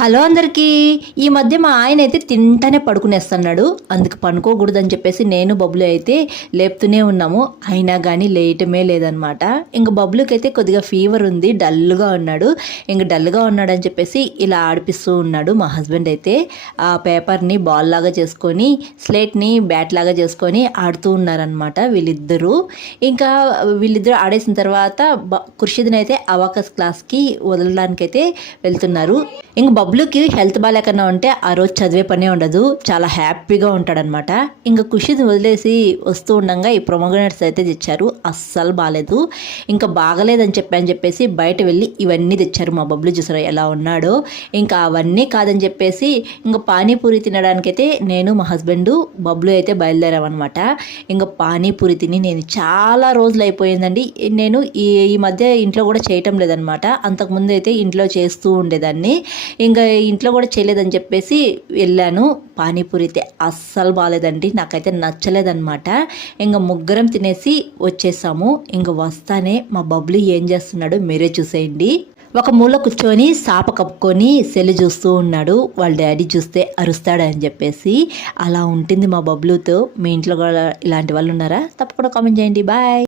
Hello అందరికీ. ఈ మధ్య మా ఆయన అయితే తింటానే పడుకునేస్తున్నాడు. అందుకు పనుకోకూడదని చెప్పేసి నేను బబ్లు అయితే లేపుతూనే ఉన్నాము. అయినా కానీ లేయటమే లేదనమాట. ఇంక బబ్లుకి అయితే కొద్దిగా ఫీవర్ ఉంది, డల్గా ఉన్నాడు. ఇంక డల్గా ఉన్నాడని చెప్పేసి ఇలా ఆడిపిస్తూ ఉన్నాడు మా హస్బెండ్ అయితే. ఆ పేపర్ని బాల్ లాగా చేసుకొని స్లేట్ని బ్యాట్ లాగా చేసుకొని ఆడుతూ ఉన్నారనమాట వీళ్ళిద్దరూ. ఇంకా వీళ్ళిద్దరూ ఆడేసిన తర్వాత ఖుర్షిద్ని అయితే అవాకస్ క్లాస్కి వదలడానికైతే వెళ్తున్నారు. ఇంక బబ్లుకి హెల్త్ బాగాలేకన్నా ఉంటే ఆ రోజు చదివే పనే ఉండదు, చాలా హ్యాపీగా ఉంటాడనమాట. ఇంకా ఖుషిని వదిలేసి వస్తూ ఉండగా ఈ ప్రొమోగ్రనేట్స్ అయితే తెచ్చారు. అస్సలు బాగాలేదు. ఇంకా బాగలేదని చెప్పేసి బయట వెళ్ళి ఇవన్నీ తెచ్చారు. మా బబ్లు చూసారా ఎలా ఉన్నాడో. ఇంకా అవన్నీ కాదని చెప్పేసి ఇంకా పానీపూరి తినడానికైతే నేను మా హస్బెండ్ బబ్లు అయితే బయలుదేరామన్నమాట. ఇంకా పానీపూరి తిని నేను చాలా రోజులు అయిపోయిందండి. నేను ఈ మధ్య ఇంట్లో కూడా చేయటం లేదనమాట. అంతకుముందు అయితే ఇంట్లో చేస్తూ ఉండేదాన్ని. ఇంకా ఇంట్లో కూడా చేయలేదని చెప్పేసి వెళ్ళాను. పానీపూరి అయితే అస్సలు బాగాలేదండి, నాకైతే నచ్చలేదన్నమాట. ఇంకా ముగ్గురం తినేసి వచ్చేసాము. ఇంకా వస్తానే మా బబ్లు ఏం చేస్తున్నాడో మీరే చూసేయండి. ఒక మూల కూర్చొని సాప కప్పుకొని సెల్లు చూస్తూ ఉన్నాడు. వాళ్ళ డాడీ చూస్తే అరుస్తాడని చెప్పేసి. అలా ఉంటుంది మా బబ్లుతో. మీ ఇంట్లో కూడా ఇలాంటి వాళ్ళు ఉన్నారా? తప్పకుండా కామెంట్ చేయండి. బాయ్.